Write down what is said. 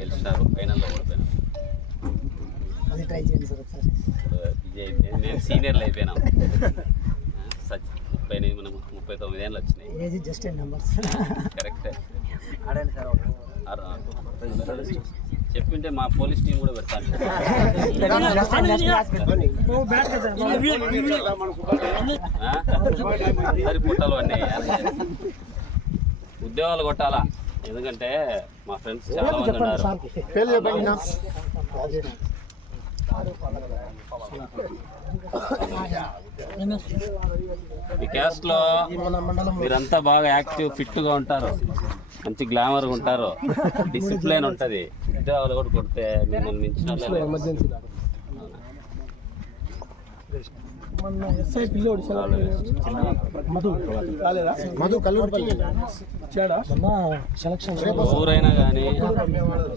గెలిచినారు, ఫైనల్లో ఓడిపోయినాం. ట్రై చేయండి సార్ ఒకసారి. విజయ్ నేను సీనియర్లు అయిపోయినాం. 38 మనకు 39 ఏళ్ళు వచ్చినాయి. Age just numbers. కరెక్టే. చెప్పింటే మా పోలీస్ టీం కూడా పెడతాను. అందరి పుట్టలు అన్నీ ఉద్యోగాలు కొట్టాలా, ఎందుకంటే మా ఫ్రెండ్స్ చాలా మంది ఉన్నారు. ఈ క్యాస్ట్ లో మీరంతా బాగా యాక్టివ్, ఫిట్ గా ఉంటారు, మంచి గ్లామర్ గా ఉంటారు, డిసిప్లిన్ ఉంటది. ఉద్యోగాలు కూడా కొడితే మిమ్మల్ని మించిన ఊరైనా కానీ